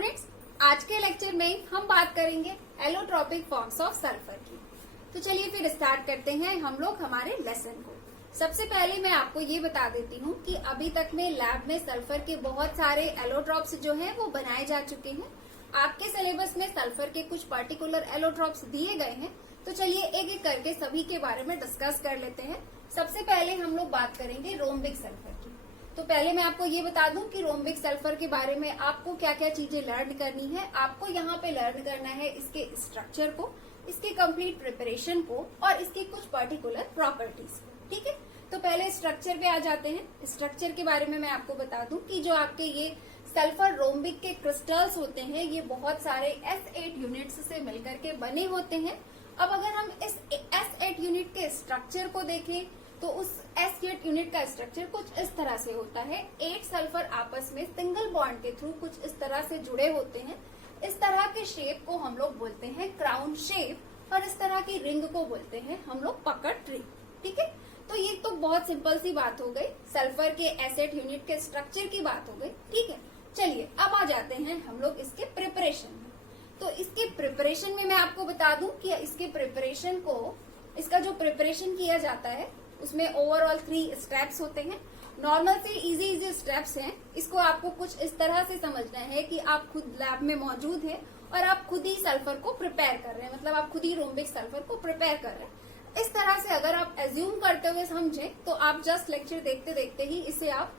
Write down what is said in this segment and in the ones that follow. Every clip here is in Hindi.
स्टूडेंट्स, आज के लेक्चर में हम बात करेंगे एलोट्रॉपिक फॉर्म्स ऑफ सल्फर की। तो चलिए फिर स्टार्ट करते हैं हम लोग हमारे लेसन को। सबसे पहले मैं आपको ये बता देती हूँ कि अभी तक में लैब में सल्फर के बहुत सारे एलोट्रॉप्स जो हैं वो बनाए जा चुके हैं। आपके सिलेबस में सल्फर के कुछ पर्टिकुलर एलोट्रॉप्स दिए गए हैं। तो चलिए एक एक करके सभी के बारे में डिस्कस कर लेते हैं। सबसे पहले हम लोग बात करेंगे रोम्बिक सल्फर की। तो पहले मैं आपको ये बता दूं कि रोम्बिक सल्फर के बारे में आपको क्या क्या चीजें लर्न करनी है। आपको यहाँ पे लर्न करना है इसके स्ट्रक्चर को, इसके कंप्लीट प्रिपरेशन को और इसकी कुछ पर्टिकुलर प्रॉपर्टीज को। ठीक है, तो पहले स्ट्रक्चर पे आ जाते हैं। स्ट्रक्चर के बारे में मैं आपको बता दूं कि जो आपके ये सल्फर रोम्बिक के क्रिस्टल्स होते हैं ये बहुत सारे S8 यूनिट्स से मिलकर के बने होते हैं। अब अगर हम इस S8 यूनिट के स्ट्रक्चर को देखें तो उस S8 यूनिट का स्ट्रक्चर कुछ इस तरह से होता है। 8 सल्फर आपस में सिंगल बॉन्ड के थ्रू कुछ इस तरह से जुड़े होते हैं। इस तरह के शेप को हम लोग बोलते हैं क्राउन शेप और इस तरह की रिंग को बोलते हैं हम लोग पकड़ रिंग। ठीक है, तो ये तो बहुत सिंपल सी बात हो गई, सल्फर के S8 यूनिट के स्ट्रक्चर की बात हो गई। ठीक है, चलिए अब आ जाते हैं हम लोग इसके प्रिपरेशन में। तो इसके प्रिपरेशन में मैं आपको बता दूं कि इसके प्रिपरेशन को, इसका जो प्रिपरेशन किया जाता है उसमें ओवरऑल 3 स्टेप्स होते हैं। नॉर्मल से इजी स्टेप्स हैं। इसको आपको कुछ इस तरह से समझना है कि आप खुद लैब में मौजूद हैं और आप खुद ही सल्फर को प्रिपेयर कर रहे हैं, मतलब आप खुद ही रोम्बिक सल्फर को प्रिपेयर कर रहे हैं। इस तरह से अगर आप एज्यूम करते हुए समझे तो आप जस्ट लेक्चर देखते देखते ही इसे आप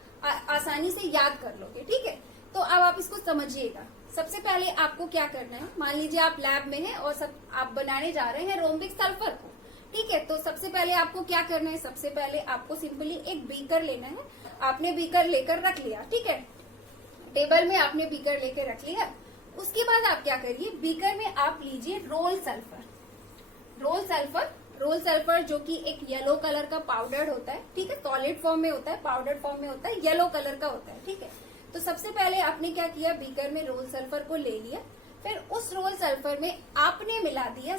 आसानी से याद कर लोगे। ठीक है, तो अब आप इसको समझिएगा। सबसे पहले आपको क्या करना है, मान लीजिए आप लैब में हैं और सब आप बनाने जा रहे हैं रोम्बिक सल्फर को। ठीक है, तो सबसे पहले आपको क्या करना है, सबसे पहले आपको सिंपली एक बीकर लेना है। आपने बीकर लेकर रख लिया, ठीक है, टेबल में आपने बीकर लेकर रख लिया। उसके बाद आप क्या करिए, बीकर में आप लीजिए रोल सल्फर। रोल सल्फर जो कि एक येलो कलर का पाउडर होता है। ठीक है, सॉलिड फॉर्म में होता है, पाउडर फॉर्म में होता है, येलो कलर का होता है। ठीक है, तो सबसे पहले आपने क्या किया, बीकर में रोल सल्फर को ले लिया। फिर उस रोल सल्फर में आपने मिला दिया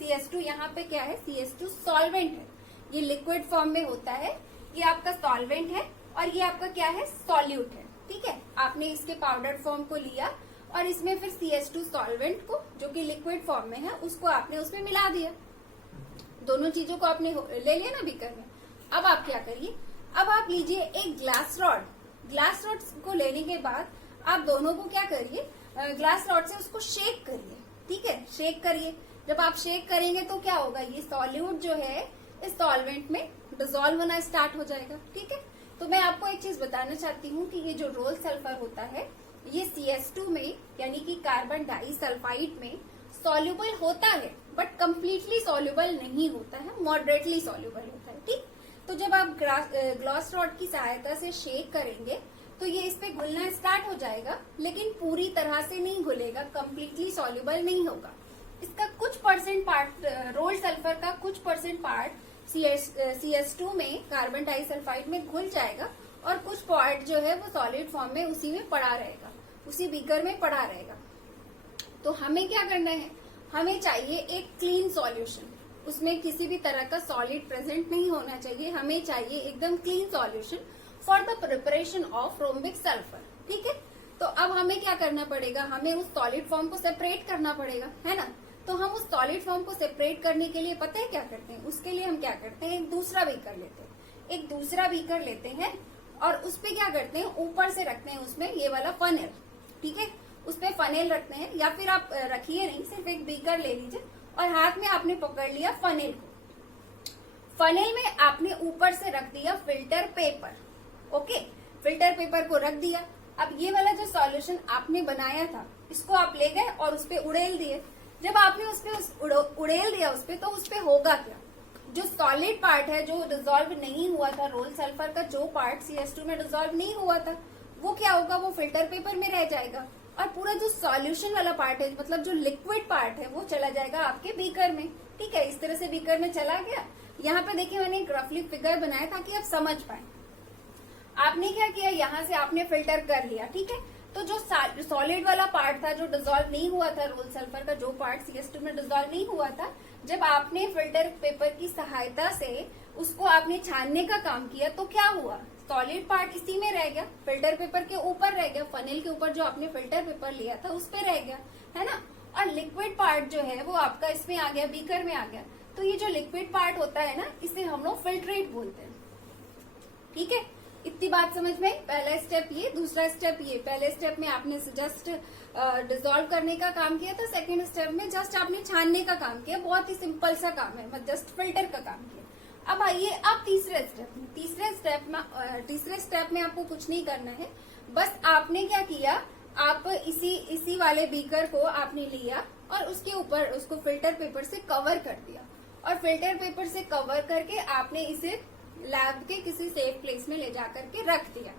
CS2 यहाँ पे क्या है, CS2 सॉल्वेंट है। ये लिक्विड फॉर्म में होता है, ये आपका सॉल्वेंट है और ये आपका क्या है, सॉल्यूट है। ठीक है, आपने इसके पाउडर फॉर्म को लिया और इसमें फिर CS2 सॉल्वेंट को जो कि लिक्विड फॉर्म में है उसको आपने उसमें मिला दिया। दोनों चीजों को आपने ले लिया ना बीकर में। अब आप क्या करिए, अब आप लीजिए एक ग्लास रॉड को लेने के बाद आप दोनों को क्या करिए, ग्लास रॉड से उसको शेक करिए। ठीक है, शेक करिए। जब आप शेक करेंगे तो क्या होगा, ये सॉल्यूट जो है इस सॉल्वेंट में डिसॉल्व होना स्टार्ट हो जाएगा। ठीक है, तो मैं आपको एक चीज बताना चाहती हूँ कि ये जो रोल सल्फर होता है ये CS2 में यानी कि कार्बन डाइसल्फाइड में सॉल्युबल होता है, बट कम्प्लीटली सॉल्युबल नहीं होता है, मॉडरेटली सॉल्युबल होता है। ठीक, तो जब आप ग्लास रॉड की सहायता से शेक करेंगे तो ये इस पे घुलना स्टार्ट हो जाएगा, लेकिन पूरी तरह से नहीं घुलेगा, कम्प्लीटली सॉल्युबल नहीं होगा। इसका कुछ परसेंट पार्ट, रोल सल्फर का कुछ परसेंट पार्ट CS2 में कार्बन डाइसल्फाइड में घुल जाएगा और कुछ पार्ट जो है वो सॉलिड फॉर्म में उसी में पड़ा रहेगा, उसी बीकर में पड़ा रहेगा। तो हमें क्या करना है, हमें चाहिए एक क्लीन सॉल्यूशन, उसमें किसी भी तरह का सॉलिड प्रेजेंट नहीं होना चाहिए। हमें चाहिए एकदम clean solution for the preparation of rhombic sulphur. ठीक है, तो अब हमें क्या करना पड़ेगा, हमें उस सॉलिड फॉर्म को सेपरेट करना पड़ेगा, है ना। तो हम उस सॉलिड फॉर्म को सेपरेट करने के लिए पता है क्या करते हैं, उसके लिए हम क्या करते हैं, एक दूसरा बीकर लेते हैं और उस पे क्या करते हैं, ऊपर से रखते हैं उसमें ये वाला फनेल। ठीक है, उस पे फनेल रखते हैं, या फिर आप रखिए नहीं, सिर्फ एक बीकर ले लीजिए और हाथ में आपने पकड़ लिया फनेल को। फनेल में आपने ऊपर से रख दिया filter paper. Okay, filter paper को रख दिया। अब ये वाला जो सॉल्यूशन आपने बनाया था इसको आप ले गए और उस पे उड़ेल दिए। जब आपने उड़ेल दिया उस पे, तो उस पे होगा क्या, जो सॉलिड पार्ट है जो डिसॉल्व नहीं हुआ था, रोल सल्फर का जो पार्ट CS2 में डिसॉल्व नहीं हुआ था वो क्या होगा, वो फिल्टर पेपर में रह जाएगा और पूरा जो सॉल्यूशन वाला पार्ट है, मतलब जो लिक्विड पार्ट है, वो चला जाएगा आपके बीकर में। ठीक है, इस तरह से बीकर में चला गया। यहाँ पे देखिए मैंने एक रफली फिगर बनाया ताकि आप समझ पाए। आपने क्या किया, यहाँ से आपने फिल्टर कर लिया। ठीक है, तो जो सॉलिड वाला पार्ट था जो डिसॉल्व नहीं हुआ था, रोल सल्फर का जो पार्ट CS2 में डिसॉल्व नहीं हुआ था, जब आपने फिल्टर पेपर की सहायता से उसको आपने छानने का काम किया तो क्या हुआ, सॉलिड पार्ट इसी में रह गया, फिल्टर पेपर के ऊपर रह गया, फनेल के ऊपर जो आपने फिल्टर पेपर लिया था उस पे रह गया, है ना। और लिक्विड पार्ट जो है वो आपका इसमें आ गया, बीकर में आ गया। तो ये जो लिक्विड पार्ट होता है ना, इसे हम लोग फिल्ट्रेट बोलते हैं। ठीक है, इतनी बात समझ में आई। पहला स्टेप ये, दूसरा स्टेप ये। पहले स्टेप में आपने जस्ट डिसॉल्व करने का काम किया था, सेकंड स्टेप में जस्ट आपने छानने का काम किया। बहुत ही सिंपल सा काम है, मतलब जस्ट फिल्टर का काम किया। अब आइए अब तीसरे स्टेप में। तीसरे स्टेप में आपको कुछ नहीं करना है, बस आपने क्या किया, आप इसी वाले बीकर को आपने लिया और उसके ऊपर उसको फिल्टर पेपर से कवर कर दिया, और फिल्टर पेपर से कवर करके आपने इसे लैब के किसी सेफ प्लेस में ले जाकर के रख दिया।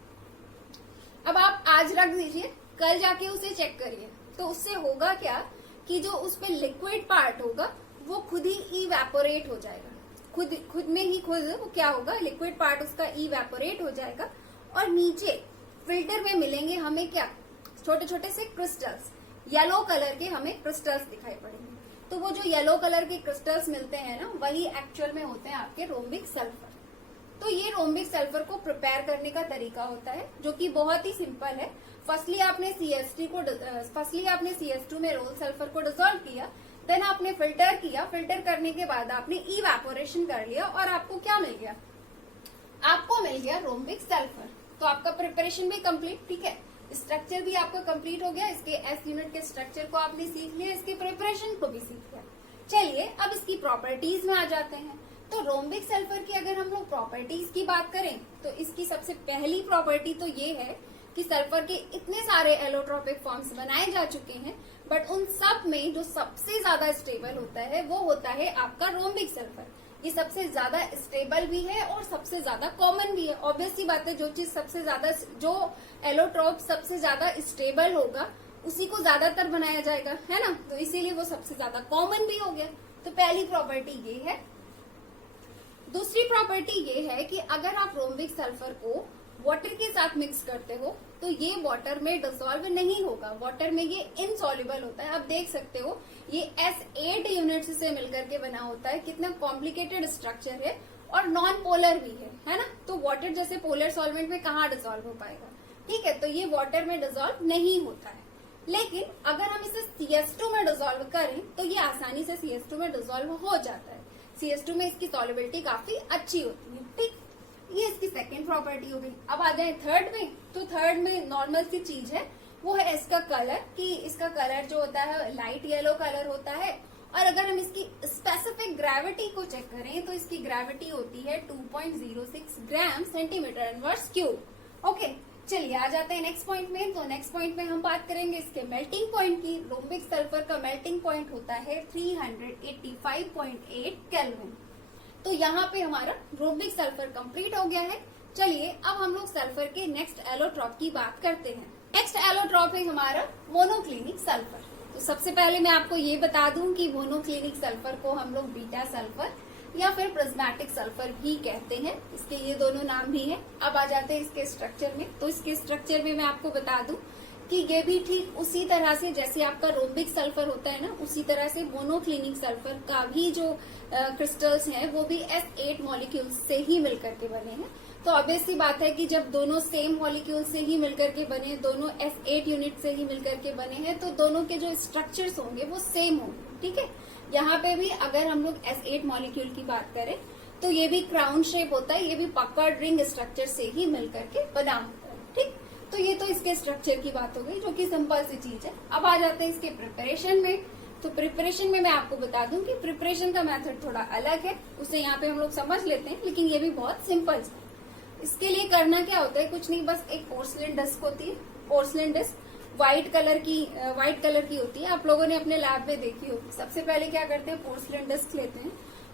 अब आप आज रख दीजिए, कल जाके उसे चेक करिए। तो उससे होगा क्या कि जो उस पे लिक्विड पार्ट होगा वो खुद ही इवेपोरेट हो जाएगा। खुद में ही वो क्या होगा, लिक्विड पार्ट उसका इवेपोरेट हो जाएगा, और नीचे फिल्टर में मिलेंगे हमें क्या, छोटे छोटे से क्रिस्टल्स, येलो कलर के हमें क्रिस्टल्स दिखाई पड़ेंगे। तो वो जो येलो कलर के क्रिस्टल्स मिलते हैं ना, वही एक्चुअल में होते हैं आपके रोम्बिक सल्फर। तो ये रोम्बिक सल्फर को प्रिपेयर करने का तरीका होता है, जो कि बहुत ही सिंपल है। फर्स्टली आपने CH2 में रोल सल्फर को डिसॉल्व किया, देन आपने फिल्टर किया, फिल्टर करने के बाद आपने इवेपोरेशन कर लिया, और आपको क्या मिल गया, आपको मिल गया रोम्बिक सल्फर। तो आपका प्रिपरेशन भी कंप्लीट, ठीक है, स्ट्रक्चर भी आपका कंप्लीट हो गया। इसके एस यूनिट के स्ट्रक्चर को आपने सीख लिया, इसके प्रिपरेशन को भी सीख लिया। चलिए अब इसकी प्रॉपर्टीज में आ जाते हैं। तो रोम्बिक सल्फर की अगर हम लोग प्रॉपर्टीज की बात करें तो इसकी सबसे पहली प्रॉपर्टी तो ये है कि सल्फर के इतने सारे एलोट्रोपिक फॉर्म्स बनाए जा चुके हैं, बट उन सब में जो सबसे ज्यादा स्टेबल होता है वो होता है आपका रोम्बिक सल्फर। ये सबसे ज्यादा स्टेबल भी है और सबसे ज्यादा कॉमन भी है। ऑब्वियस सी बात है, जो चीज सबसे ज्यादा, जो एलोट्रोप सबसे ज्यादा स्टेबल होगा उसी को ज्यादातर बनाया जाएगा, है ना। तो इसीलिए वो सबसे ज्यादा कॉमन भी हो गया। तो पहली प्रॉपर्टी ये है। दूसरी प्रॉपर्टी ये है कि अगर आप रोम्बिक सल्फर को वाटर के साथ मिक्स करते हो तो ये वाटर में डिसॉल्व नहीं होगा, वाटर में ये इनसॉल्युबल होता है। आप देख सकते हो ये S8 यूनिट्स से मिलकर के बना होता है, कितना कॉम्प्लिकेटेड स्ट्रक्चर है, और नॉन पोलर भी है ना। तो वाटर जैसे पोलर सॉल्वेंट में कहाँ डिसॉल्व हो पाएगा, ठीक है। तो ये वाटर में डिसॉल्व नहीं होता है। लेकिन अगर हम इसे CH2 में डिसॉल्व करें तो ये आसानी से CH2 में डिसॉल्व हो जाता है। CH2 में इसकी सॉल्युबिलिटी काफी अच्छी होती है, ठीक। ये इसकी सेकेंड प्रॉपर्टी हो गई। अब आ जाए थर्ड में। तो थर्ड में नॉर्मल सी चीज है, वो है इसका कलर, कि इसका कलर जो होता है लाइट येलो कलर होता है। और अगर हम इसकी स्पेसिफिक ग्रेविटी को चेक करें तो इसकी ग्रेविटी होती है 2.06 gram centimetre inverse cube. Okay, चलिए आ जाते हैं नेक्स्ट पॉइंट में। तो नेक्स्ट पॉइंट में हम बात करेंगे इसके मेल्टिंग पॉइंट की। रोम्बिक सल्फर का मेल्टिंग पॉइंट होता है 385.8 केल्विन। तो यहाँ पे हमारा रोम्बिक सल्फर कंप्लीट हो गया है। चलिए अब हम लोग सल्फर के नेक्स्ट एलोट्रॉप की बात करते हैं। नेक्स्ट एलोट्रॉप है हमारा मोनोक्लिनिक सल्फर। तो सबसे पहले मैं आपको ये बता दूं कि मोनोक्लिनिक सल्फर को हम लोग बीटा सल्फर या फिर प्रिज्मेटिक सल्फर भी कहते हैं, इसके ये दोनों नाम भी हैं। अब आ जाते हैं इसके स्ट्रक्चर में। तो इसके स्ट्रक्चर में मैं आपको बता दूं कि ये भी ठीक उसी तरह से जैसे आपका रोम्बिक सल्फर होता है ना, उसी तरह से मोनोक्लिनिक सल्फर का भी जो क्रिस्टल्स हैं वो भी S8 मॉलिक्यूल्स से ही मिलकर के बने हैं। तो ऑब्वियस सी बात है कि जब दोनों सेम मॉलिक्यूल से ही मिलकर के बने, दोनों S8 यूनिट से ही मिलकर के बने हैं, तो दोनों के जो स्ट्रक्चर्स होंगे वो सेम होंगे, ठीक है। यहाँ पे भी अगर हम लोग S8 मॉलिक्यूल की बात करें तो ये भी क्राउन शेप होता है, ये भी पकड़ रिंग स्ट्रक्चर से ही मिलकर के बना होता है, ठीक। तो ये तो इसके स्ट्रक्चर की बात हो गई, जो कि सिंपल सी चीज है। अब आ जाते हैं इसके प्रिपरेशन में। तो प्रिपरेशन में मैं आपको बता दूं कि प्रिपरेशन का मेथड थोड़ा अलग है, उसे यहाँ पे हम लोग समझ लेते हैं, लेकिन ये भी बहुत सिंपल है। इसके लिए करना क्या होता है, कुछ नहीं, बस एक पोर्सलिन डिस्क होती है। पोर्सलिन डिस्क व्हाइट कलर की होती है, आप लोगों ने अपने लैब में देखी होगी। सबसे पहले क्या करते हैं, पोर्सलिन डिस्क लेते हैं।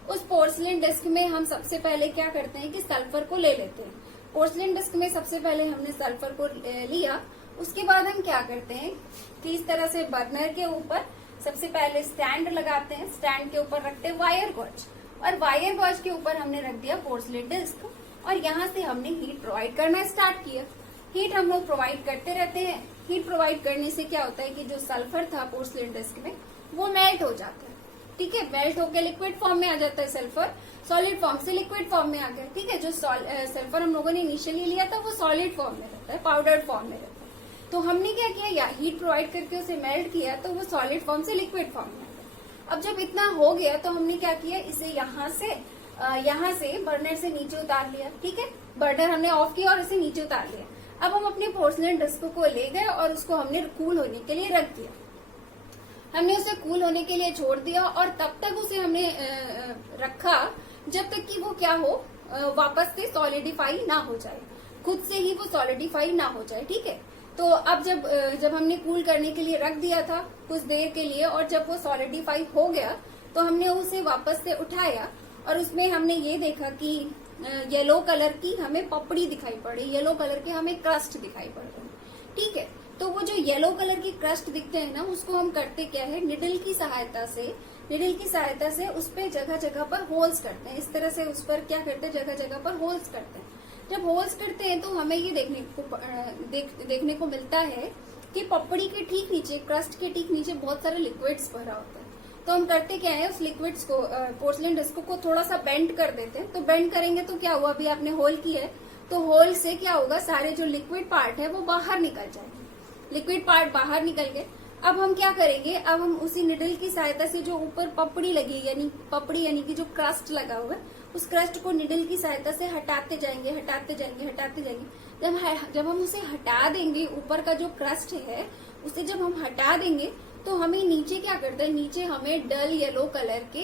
उस पोर्सलिन डिस्क में हम सबसे पहले क्या करते हैं कि सल्फर को ले लेते हैं। पोर्सलिन डिस्क में सबसे पहले हमने सल्फर को लिया, उसके बाद हम क्या करते हैं कि इस तरह से बर्नर के ऊपर सबसे पहले स्टैंड लगाते हैं। स्टैंड के ऊपर रखते हैं वायर गॉज, और वायर गॉज के ऊपर हमने रख दिया पोर्सलिन डिस्क, और यहाँ से हमने हीट प्रोवाइड करना स्टार्ट किया। हीट हम लोग प्रोवाइड करते रहते हैं। हीट प्रोवाइड करने से क्या होता है कि जो सल्फर था पोर्सलिन डिस्क में वो मेल्ट हो जाता है। ठीक है, मेल्ट होकर लिक्विड फॉर्म में आ जाता है सल्फर, सॉलिड फॉर्म से लिक्विड फॉर्म में आ गया, ठीक है। जो सल्फर हम लोगों ने इनिशियली लिया था वो सॉलिड फॉर्म में रहता है, पाउडर फॉर्म में रहता है। तो हमने क्या किया, हीट प्रोवाइड करके उसे मेल्ट किया तो वो सॉलिड फॉर्म से लिक्विड फॉर्म में आ गया। अब जब इतना हो गया तो हमने क्या किया, इसे यहाँ से बर्नर से नीचे उतार लिया, ठीक है। बर्नर हमने ऑफ किया और इसे नीचे उतार लिया। अब हम अपने पोर्सलेन डिस्क को ले गए और उसको हमने कूल होने के लिए रख दिया। हमने उसे कूल होने के लिए छोड़ दिया और तब तक उसे हमने रखा जब तक कि वो क्या हो, वापस से सॉलिडिफाई ना हो जाए, खुद से ही वो सॉलिडिफाई ना हो जाए, ठीक है। तो अब जब हमने कूल करने के लिए रख दिया था कुछ देर के लिए और जब वो सॉलिडिफाई हो गया तो हमने उसे वापस से उठाया और उसमें हमने ये देखा कि येलो कलर की हमें पपड़ी दिखाई पड़ी, येलो कलर के हमें क्रस्ट दिखाई पड़ रहे, ठीक है। तो वो जो येलो कलर की क्रस्ट दिखते हैं ना, उसको हम करते क्या है, निडल की सहायता से उस पे जगह जगह पर होल्स करते हैं। इस तरह से उस पर क्या करते हैं, जगह जगह पर होल्स करते हैं। जब होल्स करते हैं तो हमें ये देखने को मिलता है कि पपड़ी के ठीक नीचे, क्रस्ट के ठीक नीचे बहुत सारे लिक्विड्स भरा होता है। तो हम करते क्या है, उस लिक्विड्स को, पोर्सलेन डिस्क को थोड़ा सा बेंड कर देते हैं। तो बेंड करेंगे तो क्या हुआ, अभी आपने होल किया है तो होल से क्या होगा, सारे जो लिक्विड पार्ट है वो बाहर निकल जाएंगे, लिक्विड पार्ट बाहर निकल गए। अब हम क्या करेंगे, अब हम उसी निडल की सहायता से जो ऊपर पपड़ी लगी, यानी कि जो क्रस्ट लगा हुआ है, उस क्रस्ट को निडल की सहायता से हटाते जाएंगे। जब हम उसे हटा देंगे, ऊपर का जो क्रस्ट है उसे जब हम हटा देंगे तो हमें नीचे क्या करता है, नीचे हमें डल येलो कलर के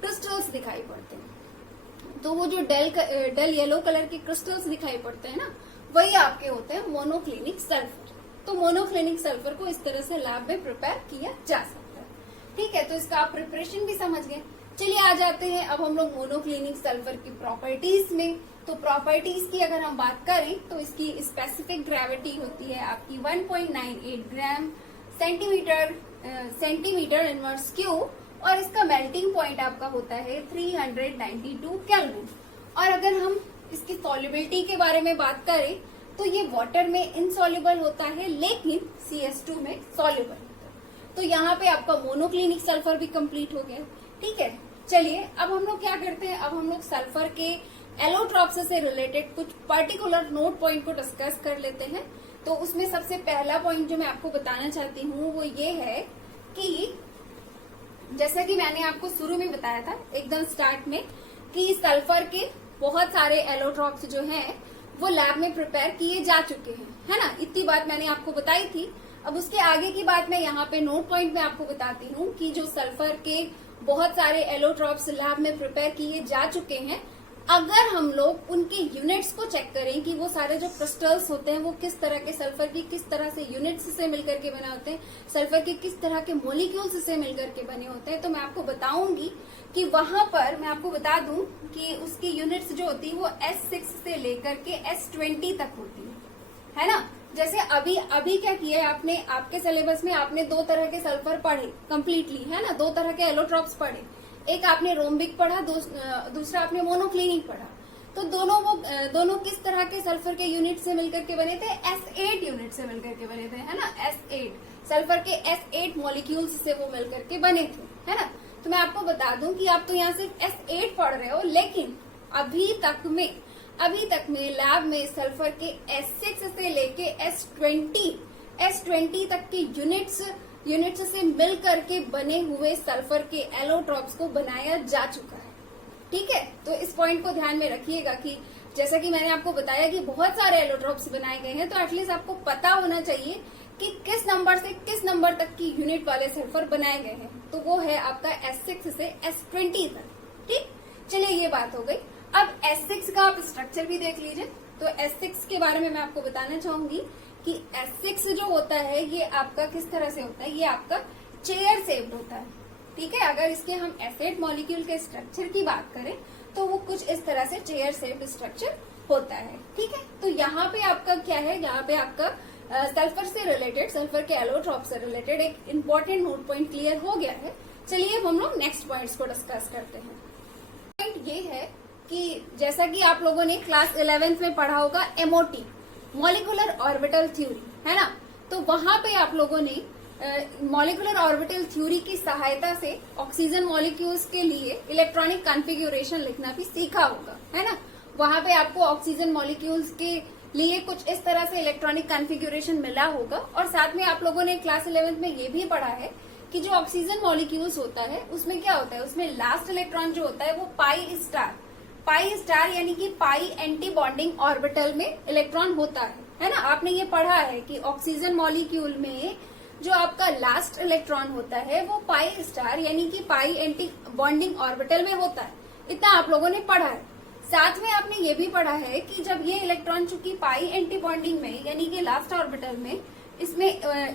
क्रिस्टल्स दिखाई पड़ते हैं। तो वो जो डल येलो कलर के क्रिस्टल्स दिखाई पड़ते हैं ना, वही आपके होते हैं मोनोक्लिनिक सल्फर। तो मोनोक्लिनिक सल्फर को इस तरह से लैब में प्रिपेयर किया जा सकता है, ठीक है। तो इसका आप प्रिपरेशन भी समझ गए। चलिए आ जाते हैं अब हम लोग मोनोक्लिनिक सल्फर की प्रॉपर्टीज में। तो प्रॉपर्टीज की अगर हम बात करें तो इसकी स्पेसिफिक ग्रेविटी होती है आपकी 1.98 ग्राम सेंटीमीटर इनवर्स क्यूब और इसका मेल्टिंग पॉइंट आपका होता है 392 केल्विन। और अगर हम इसकी सॉल्युबिलिटी के बारे में बात करें तो ये वाटर में इनसॉल्युबल होता है लेकिन CS2 में सॉल्युबल होता है। तो यहाँ पे आपका मोनोक्लिनिक सल्फर भी कंप्लीट हो गया, ठीक है। चलिए अब हम लोग क्या करते हैं, अब हम लोग सल्फर के एलोट्रॉप्स से रिलेटेड कुछ पर्टिकुलर नोट पॉइंट को डिस्कस कर लेते हैं। तो उसमें सबसे पहला पॉइंट जो मैं आपको बताना चाहती हूँ वो ये है कि जैसा कि मैंने आपको शुरू में बताया था एकदम स्टार्ट में कि सल्फर के बहुत सारे एलोट्रॉप्स जो हैं वो लैब में प्रिपेयर किए जा चुके हैं, है ना। इतनी बात मैंने आपको बताई थी। अब उसके आगे की बात मैं यहाँ पे नोट पॉइंट में आपको बताती हूँ कि जो सल्फर के बहुत सारे एलोट्रॉप्स लैब में प्रिपेयर किए जा चुके हैं, अगर हम लोग उनके यूनिट्स को चेक करें कि वो सारे जो क्रिस्टल्स होते हैं वो किस तरह के, सल्फर की किस तरह से यूनिट्स से मिलकर के बने होते हैं, सल्फर के किस तरह के मॉलिक्यूल्स से मिलकर के बने होते हैं, तो मैं आपको बताऊंगी कि वहां पर मैं आपको बता दूं कि उसकी यूनिट्स जो होती है वो S6 से लेकर के S20 तक होती है ना। जैसे अभी क्या किया है आपने, आपके सिलेबस में आपने दो तरह के सल्फर पढ़े कंप्लीटली, है ना, दो तरह के एलोट्रॉप्स पढ़े। एक आपने रोम्बिक पढ़ा, दूसरा आपने मोनोक्लिनिक पढ़ा। तो दोनों किस तरह के सल्फर के यूनिट से मिलकर के बने थे, S8 यूनिट से मिलकर के बने थे, है ना। S8 सल्फर के S8 मॉलिक्यूल्स से वो मिलकर के बने थे, है ना। तो मैं आपको बता दूं कि आप तो यहाँ सिर्फ S8 पढ़ रहे हो, लेकिन अभी तक में लैब में सल्फर के S6 से लेके S20 तक के यूनिट्स से मिल करके बने हुए सल्फर के एलोट्रॉप्स को बनाया जा चुका है, ठीक है। तो इस पॉइंट को ध्यान में रखिएगा कि जैसा कि मैंने आपको बताया कि बहुत सारे एलोट्रॉप्स बनाए गए हैं, तो एटलीस्ट आपको पता होना चाहिए कि किस नंबर से किस नंबर तक की यूनिट वाले सल्फर बनाए गए हैं। तो वो है आपका S6 से S20 तक, ठीक। चलिए ये बात हो गई। अब S6 का आप स्ट्रक्चर भी देख लीजिए। तो S6 के बारे में मैं आपको बताना चाहूंगी कि S6 जो होता है ये आपका किस तरह से होता है, ये आपका चेयर शेप्ड होता है, ठीक है। अगर इसके हम एसिड मॉलिक्यूल के स्ट्रक्चर की बात करें तो वो कुछ इस तरह से चेयर शेप्ड स्ट्रक्चर होता है, ठीक है। तो यहाँ पे आपका क्या है, यहाँ पे आपका सल्फर से रिलेटेड, सल्फर के एलोट्रॉप से रिलेटेड एक इम्पोर्टेंट नोट पॉइंट क्लियर हो गया है। चलिए अब हम लोग नेक्स्ट पॉइंट्स को डिस्कस करते हैं। पॉइंट ये है कि जैसा कि आप लोगों ने क्लास 11th में पढ़ा होगा MOT, मॉलिक्यूलर ऑर्बिटल थ्योरी, है ना। तो वहां पे आप लोगों ने मॉलिक्यूलर ऑर्बिटल थ्योरी की सहायता से ऑक्सीजन मॉलिक्यूल्स के लिए इलेक्ट्रॉनिक कॉन्फ़िगरेशन लिखना भी सीखा होगा, है ना। वहां पे आपको ऑक्सीजन मॉलिक्यूल्स के लिए कुछ इस तरह से इलेक्ट्रॉनिक कॉन्फ़िगरेशन मिला होगा। और साथ में आप लोगों ने क्लास 11th में ये भी पढ़ा है कि जो ऑक्सीजन मॉलिक्यूल्स होता है उसमें क्या होता है, उसमें लास्ट इलेक्ट्रॉन जो होता है वो पाई स्टार यानी कि पाई एंटी बॉन्डिंग ऑर्बिटल में इलेक्ट्रॉन होता है ना। आपने ये पढ़ा है कि ऑक्सीजन मॉलिक्यूल में जो आपका लास्ट इलेक्ट्रॉन होता है वो पाई स्टार यानी कि पाई एंटी बॉन्डिंग ऑर्बिटल में होता है। इतना आप लोगों ने पढ़ा है। साथ में आपने ये भी पढ़ा है कि जब ये इलेक्ट्रॉन चूंकि पाई एंटी बॉन्डिंग में यानी कि लास्ट ऑर्बिटल में इसमें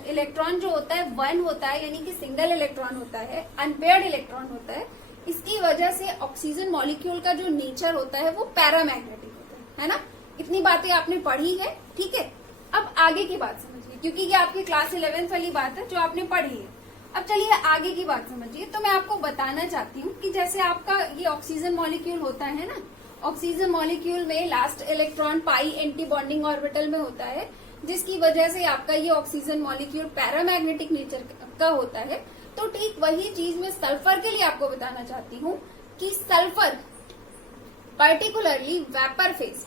इलेक्ट्रॉन जो होता है 1 होता है यानी कि सिंगल इलेक्ट्रॉन होता है, अनपेयर्ड इलेक्ट्रॉन होता है। इसकी वजह से ऑक्सीजन मॉलिक्यूल का जो नेचर होता है वो पैरामैग्नेटिक होता है ना। इतनी बातें आपने पढ़ी है, ठीक है। अब आगे की बात समझिए, क्योंकि ये आपकी क्लास 11th वाली बात है जो आपने पढ़ी है। अब चलिए आगे की बात समझिए। तो मैं आपको बताना चाहती हूँ कि जैसे आपका ये ऑक्सीजन मॉलिक्यूल होता है ना, ऑक्सीजन मॉलिक्यूल में लास्ट इलेक्ट्रॉन पाई एंटी बॉन्डिंग ऑर्बिटल में होता है, जिसकी वजह से आपका ये ऑक्सीजन मॉलिक्यूल पैरामैग्नेटिक नेचर का होता है। तो ठीक वही चीज मैं सल्फर के लिए आपको बताना चाहती हूँ कि सल्फर पर्टिकुलरली वेपर फेज,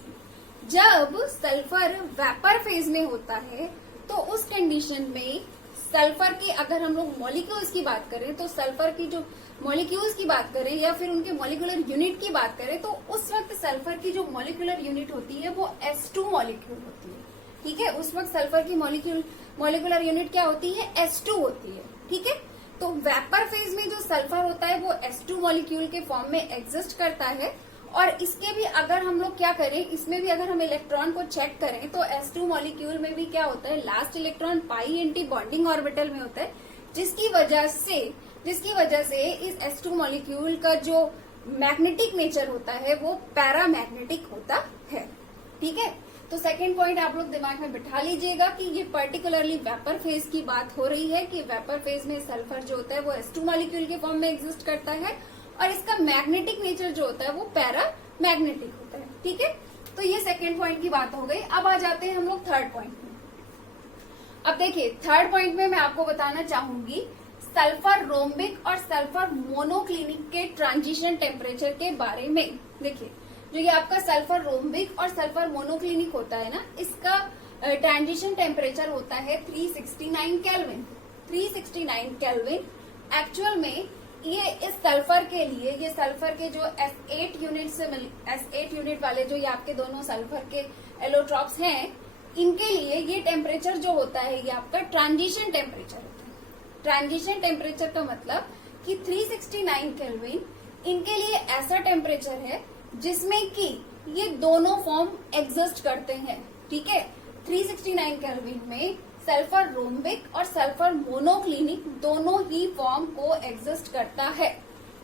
जब सल्फर वेपर फेज में होता है तो उस कंडीशन में सल्फर की अगर हम लोग मॉलिक्यूल्स की बात करें तो सल्फर की जो मॉलिक्यूल्स की बात करें या फिर उनके मॉलिक्यूलर यूनिट की बात करें तो उस वक्त सल्फर की जो मॉलिक्यूलर यूनिट होती है वो S2 मॉलिक्यूल होती है, ठीक है। उस वक्त सल्फर की मॉलिक्यूलर यूनिट क्या होती है, S2 होती है, ठीक है। तो वेपर फेज में जो सल्फर होता है वो S2 मॉलिक्यूल के फॉर्म में एग्जिस्ट करता है। और इसके भी अगर हम लोग क्या करें, इसमें भी अगर हम इलेक्ट्रॉन को चेक करें तो S2 मॉलिक्यूल में भी क्या होता है, लास्ट इलेक्ट्रॉन पाई एंटी बॉन्डिंग ऑर्बिटल में होता है, जिसकी वजह से इस S2 मॉलिक्यूल का जो मैग्नेटिक नेचर होता है वो पैरामैग्नेटिक होता है, ठीक है। तो सेकंड पॉइंट आप लोग दिमाग में बिठा लीजिएगा कि ये पर्टिकुलरली वेपर फेज की बात हो रही है कि वेपर फेज में सल्फर जो होता है वो S2 मॉलिक्यूल के फॉर्म में एग्जिस्ट करता है और इसका मैग्नेटिक नेचर जो होता है वो पैरामैग्नेटिक होता है, ठीक है। तो ये सेकंड पॉइंट की बात हो गई। अब आ जाते हैं हम लोग थर्ड पॉइंट में। अब देखिए थर्ड पॉइंट में मैं आपको बताना चाहूंगी सल्फर रोम्बिक और सल्फर मोनोक्लिनिक के ट्रांजिशन टेम्परेचर के बारे में। देखिए जो ये आपका सल्फर रोम्बिक और सल्फर मोनोक्लिनिक होता है ना, इसका ट्रांजिशन टेम्परेचर होता है 369 केल्विन। 369 केल्विन एक्चुअल में ये इस सल्फर के लिए, ये सल्फर के जो S8 यूनिट से S8 यूनिट वाले जो ये आपके दोनों सल्फर के एलोट्रॉप्स हैं, इनके लिए ये टेम्परेचर जो होता है ये आपका ट्रांजिशन टेम्परेचर होता है। ट्रांजिशन टेम्परेचर का मतलब कि 369 केल्विन इनके लिए ऐसा टेम्परेचर है जिसमें कि ये दोनों फॉर्म एग्जिस्ट करते हैं, ठीक है। 369 केल्विन में सल्फर रोम्बिक और सल्फर मोनोक्लिनिक दोनों ही फॉर्म को एग्जिस्ट करता है,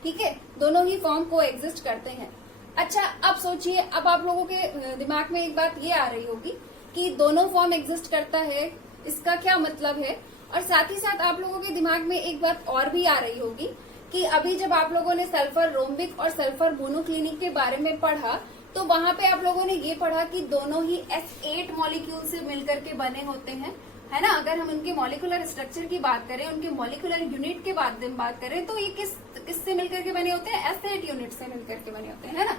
ठीक है। दोनों ही फॉर्म को एग्जिस्ट करते हैं। अच्छा अब सोचिए, अब आप लोगों के दिमाग में एक बात ये आ रही होगी कि दोनों फॉर्म एग्जिस्ट करता है, इसका क्या मतलब है। और साथ ही साथ आप लोगों के दिमाग में एक बात और भी आ रही होगी कि अभी जब आप लोगों ने सल्फर रोम्बिक और सल्फर मोनोक्लिनिक के बारे में पढ़ा तो वहां पे आप लोगों ने ये पढ़ा कि दोनों ही S8 मॉलिक्यूल से मिलकर के बने होते हैं, है ना। अगर हम उनके मॉलिक्यूलर स्ट्रक्चर की बात करें, उनके मॉलिक्यूलर यूनिट के बारे में बात करें तो ये किससे मिलकर के बने होते हैं, S8 यूनिट से मिलकर के बने होते हैं, है ना।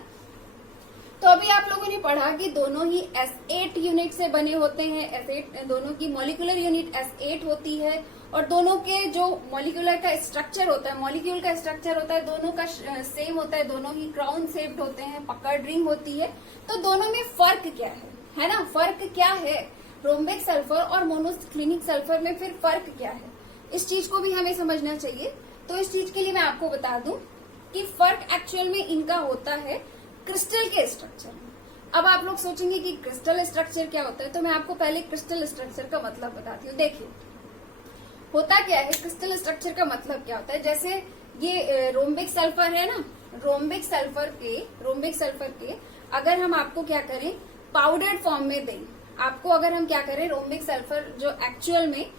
तो अभी आप लोगों ने पढ़ा कि दोनों ही S8 यूनिट से बने होते हैं। S8 दोनों की मॉलिक्यूलर यूनिट S8 होती है और दोनों के जो मॉलिक्यूलर का स्ट्रक्चर होता है, मॉलिक्यूल का स्ट्रक्चर होता है दोनों का सेम होता है, दोनों ही क्राउन शेप्ड होते हैं, पकड़ रिंग होती है। तो दोनों में फर्क क्या है ना, फर्क क्या है रोम्बिक सल्फर और मोनोक्लिनिक सल्फर में, फिर फर्क क्या है, इस चीज को भी हमें समझना चाहिए। तो इस चीज के लिए मैं आपको बता दूं कि फर्क एक्चुअल में इनका होता है क्रिस्टल के स्ट्रक्चर में। अब आप लोग सोचेंगे कि क्रिस्टल स्ट्रक्चर क्या होता है, तो मैं आपको पहले क्रिस्टल स्ट्रक्चर का मतलब बताती हूँ। देखिए होता क्या है, क्रिस्टल स्ट्रक्चर का मतलब क्या होता है। जैसे ये रोम्बिक सल्फर है ना, रोम्बिक सल्फर के अगर हम आपको क्या करें पाउडर्ड फॉर्म में दें, आपको अगर हम क्या करें रोम्बिक सल्फर जो एक्चुअल में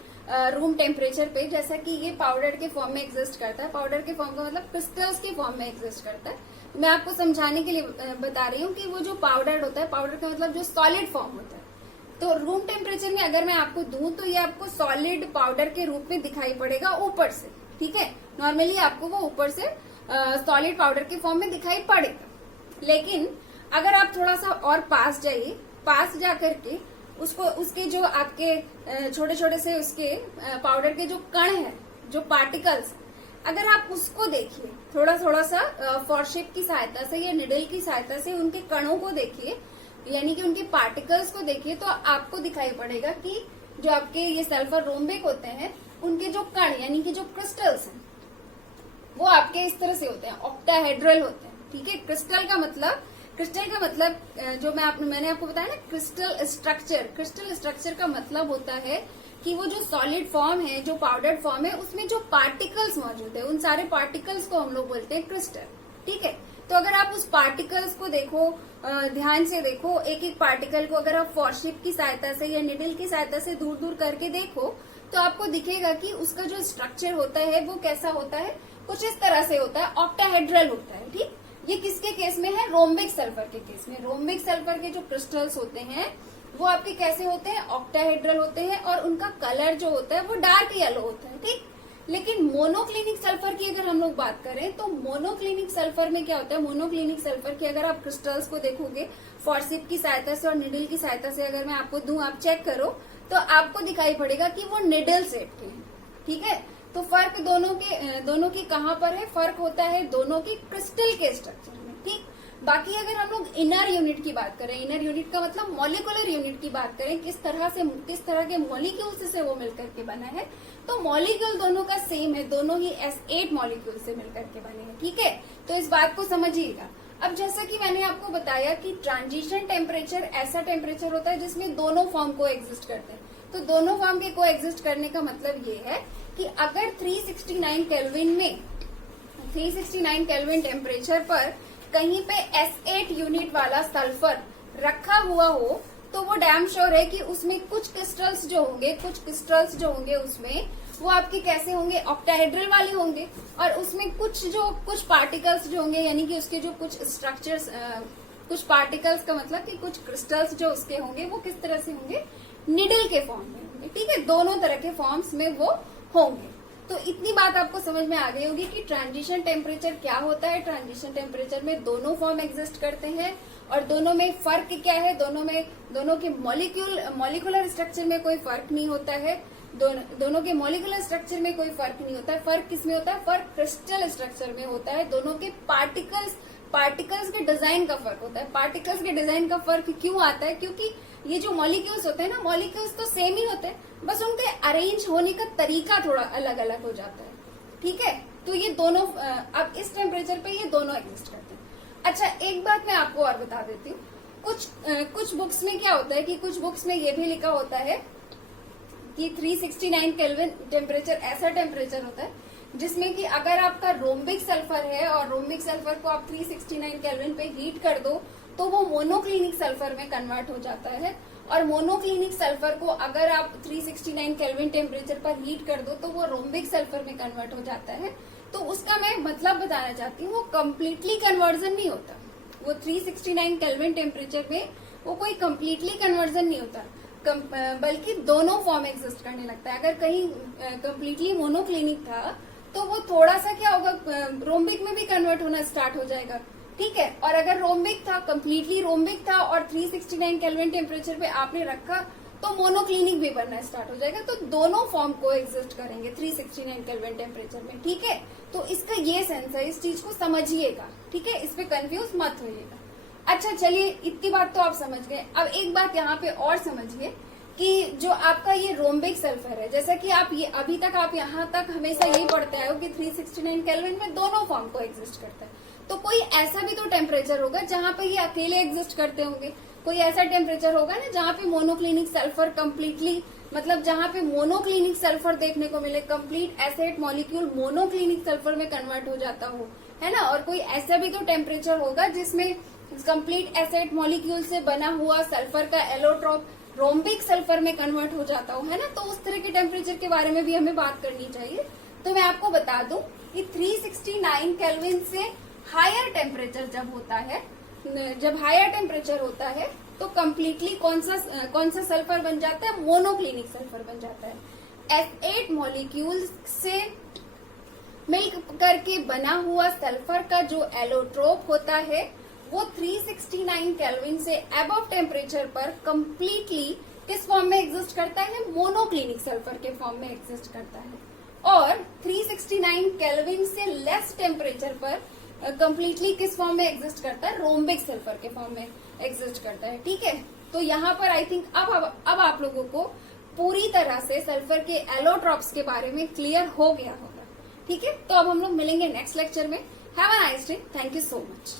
रूम टेम्परेचर पे, जैसा कि ये पाउडर के फॉर्म में एग्जिस्ट करता है, पाउडर के फॉर्म का मतलब क्रिस्टल्स के फॉर्म में एग्जिस्ट करता है। मैं आपको समझाने के लिए बता रही हूँ कि वो जो पाउडर होता है, पाउडर का मतलब जो सॉलिड फॉर्म होता है, तो रूम टेम्परेचर में अगर मैं आपको दूं तो ये आपको सॉलिड पाउडर के रूप में दिखाई पड़ेगा ऊपर से, ठीक है। नॉर्मली आपको वो ऊपर से सॉलिड पाउडर के फॉर्म में दिखाई पड़ेगा। लेकिन अगर आप थोड़ा सा और पास जाइए, पास जा करके उसको, उसके जो आपके छोटे छोटे से उसके पाउडर के जो कण है, जो पार्टिकल्स, अगर आप उसको देखिए थोड़ा थोड़ा सा फॉरशेप की सहायता से या निडल की सहायता से उनके कणों को देखिए, यानी कि उनके पार्टिकल्स को देखिए, तो आपको दिखाई पड़ेगा कि जो आपके ये सल्फर रोम्बिक होते हैं उनके जो कण यानी कि जो क्रिस्टल्स हैं वो आपके इस तरह से होते हैं, ऑक्टाहेड्रल होते हैं, ठीक है। क्रिस्टल का मतलब जो मैंने आपको बताया ना, क्रिस्टल स्ट्रक्चर का मतलब होता है कि वो जो सॉलिड फॉर्म है, जो पाउडर्ड फॉर्म है, उसमें जो पार्टिकल्स मौजूद है, उन सारे पार्टिकल्स को हम लोग बोलते हैं क्रिस्टल, ठीक है। तो अगर आप उस पार्टिकल्स को देखो, ध्यान से देखो, एक एक पार्टिकल को अगर आप फॉरशिप की सहायता से या निडल की सहायता से दूर दूर करके देखो तो आपको दिखेगा कि उसका जो स्ट्रक्चर होता है वो कैसा होता है, कुछ इस तरह से होता है, ऑक्टाहेड्रल होता है, ठीक। ये किसके केस में है? रोम्बिक सल्फर के केस में। रोम्बिक सल्फर के जो क्रिस्टल्स होते हैं वो आपके कैसे होते हैं? ऑक्टाहेड्रल होते हैं, और उनका कलर जो होता है वो डार्क येलो होता है, ठीक। लेकिन मोनोक्लिनिक सल्फर की अगर हम लोग बात करें तो मोनोक्लिनिक सल्फर में क्या होता है? मोनोक्लिनिक सल्फर के अगर आप क्रिस्टल्स को देखोगे फॉरशिप की सहायता से और निडल की सहायता से, अगर मैं आपको दूं, आप चेक करो, तो आपको दिखाई पड़ेगा कि वो निडल सेट के हैं, ठीक है। तो फर्क दोनों की कहाँ पर है? फर्क होता है दोनों की क्रिस्टल के स्ट्रक्चर में, ठीक। बाकी अगर हम लोग इनर यूनिट की बात करें, इनर यूनिट का मतलब मॉलिक्यूलर यूनिट की बात करें, किस तरह के मॉलिक्यूल से वो मिलकर के बना है, तो मॉलिक्यूल दोनों का सेम है, दोनों ही S8 मॉलिक्यूल से मिलकर के बने हैं, ठीक है। तो इस बात को समझिएगा। अब जैसा कि मैंने आपको बताया कि ट्रांजिशन टेम्परेचर ऐसा टेम्परेचर होता है जिसमें दोनों फॉर्म को एग्जिस्ट करते हैं। तो दोनों फॉर्म के को एग्जिस्ट करने का मतलब ये है कि अगर 369 केल्विन टेम्परेचर पर कहीं पे S8 यूनिट वाला सल्फर रखा हुआ हो तो वो डैम श्योर है कि उसमें कुछ क्रिस्टल्स जो होंगे उसमें वो आपके कैसे होंगे? ऑक्टाहेड्रल वाले होंगे, और उसमें कुछ पार्टिकल्स जो होंगे, यानी कि उसके जो कुछ स्ट्रक्चर्स, कुछ पार्टिकल्स का मतलब कि कुछ क्रिस्टल्स जो उसके होंगे वो किस तरह से होंगे? निडल के फॉर्म में होंगे, ठीक है। दोनों तरह के फॉर्म्स में वो होंगे। तो इतनी बात आपको समझ में आ गई होगी कि ट्रांजिशन टेम्परेचर क्या होता है। ट्रांजिशन टेम्परेचर में दोनों फॉर्म एग्जिस्ट करते हैं, और दोनों में फर्क क्या है? दोनों के मॉलिक्यूलर स्ट्रक्चर में कोई फर्क नहीं होता है। दोनों के मॉलिक्यूलर स्ट्रक्चर में कोई फर्क नहीं होता है। फर्क किसमें होता है? फर्क क्रिस्टल स्ट्रक्चर में होता है। दोनों के पार्टिकल्स के डिजाइन का फर्क होता है। पार्टिकल्स के डिजाइन का फर्क क्यों आता है? क्योंकि ये जो मॉलिक्यूल्स होते हैं ना, मॉलिक्यूल्स तो सेम ही होते हैं, बस उनके अरेंज होने का तरीका थोड़ा अलग अलग हो जाता है, ठीक है। तो ये दोनों अब इस टेम्परेचर पे ये दोनों एग्जिस्ट करते हैं। अच्छा, एक बात मैं आपको और बता देती हूँ। कुछ बुक्स में क्या होता है कि कुछ बुक्स में ये भी लिखा होता है कि 369 केल्विन टेम्परेचर ऐसा टेम्परेचर होता है जिसमें कि अगर आपका रोम्बिक सल्फर है और रोम्बिक सल्फर को आप 369 केल्विन पे हीट कर दो तो वो मोनोक्लिनिक सल्फर में कन्वर्ट हो जाता है, और मोनोक्लिनिक सल्फर को अगर आप 369 केल्विन टेम्परेचर पर हीट कर दो तो वो रोम्बिक सल्फर में कन्वर्ट हो जाता है। तो उसका मैं मतलब बताना चाहती हूँ, वो कम्प्लीटली कन्वर्जन नहीं होता। वो 369 केल्विन टेम्परेचर में वो कोई कम्प्लीटली कन्वर्जन नहीं होता, बल्कि दोनों फॉर्म एग्जिस्ट करने लगता है। अगर कहीं कम्प्लीटली मोनोक्लिनिक था तो वो थोड़ा सा क्या होगा, रोम्बिक में भी कन्वर्ट होना स्टार्ट हो जाएगा, ठीक है। और अगर रोम्बिक था, कम्प्लीटली रोम्बिक था और 369 केल्विन टेम्परेचर पे आपने रखा तो मोनोक्लिनिक भी बनना स्टार्ट हो जाएगा। तो दोनों फॉर्म को एग्जिस्ट करेंगे 369 केल्विन टेम्परेचर में, ठीक है। तो इसका ये सेंस है, इस चीज को समझिएगा, ठीक है। इस पे कंफ्यूज मत होइएगा। अच्छा, चलिए, इतनी बात तो आप समझ गए। अब एक बात यहाँ पे और समझिए कि जो आपका ये रोम्बिक सल्फर है, जैसा कि आप ये अभी तक आप यहाँ तक हमेशा यही पढ़ते आए हो कि 369 केल्विन में दोनों फॉर्म को एग्जिस्ट करता है। तो कोई ऐसा भी तो टेम्परेचर होगा जहाँ पे ये अकेले एग्जिस्ट करते होंगे। कोई ऐसा टेम्परेचर होगा ना जहाँ पे मोनोक्लिनिक सल्फर कम्प्लीटली, मतलब जहाँ पे मोनोक्लिनिक सल्फर देखने को मिले, complete acid molecule monoclinic sulphur में कन्वर्ट हो जाता हो, है ना। और कोई ऐसा भी तो टेम्परेचर होगा जिसमें कंप्लीट एसिड मॉलिक्यूल से बना हुआ सल्फर का एलोट्रॉप रोम्बिक सल्फर में कन्वर्ट हो जाता हो, है ना। तो उस तरह के टेम्परेचर के बारे में भी हमें बात करनी चाहिए। तो मैं आपको बता दूं कि 369 केल्विन से हायर टेम्परेचर जब हायर टेम्परेचर होता है तो कंप्लीटली कौन सा सल्फर बन जाता है, मोनोक्लिनिक सल्फर बन जाता है। F8 मॉलिक्यूल से मिल करके बना हुआ सल्फर का जो एलोट्रोप होता है वो 369 केल्विन से अबव टेम्परेचर पर कंप्लीटली किस फॉर्म में एग्जिस्ट करता है, मोनोक्लिनिक सल्फर के फॉर्म में एग्जिस्ट करता है। और 369 केल्विन से लेस टेम्परेचर पर कंप्लीटली किस फॉर्म में एग्जिस्ट करता है, रोम्बिक सल्फर के फॉर्म में एग्जिस्ट करता है। ठीक है, तो यहाँ पर आई थिंक अब आप लोगों को पूरी तरह से सल्फर के एलोट्रॉप्स के बारे में क्लियर हो गया होगा। ठीक है, तो अब हम लोग मिलेंगे नेक्स्ट लेक्चर में। Have a nice day, thank you so much.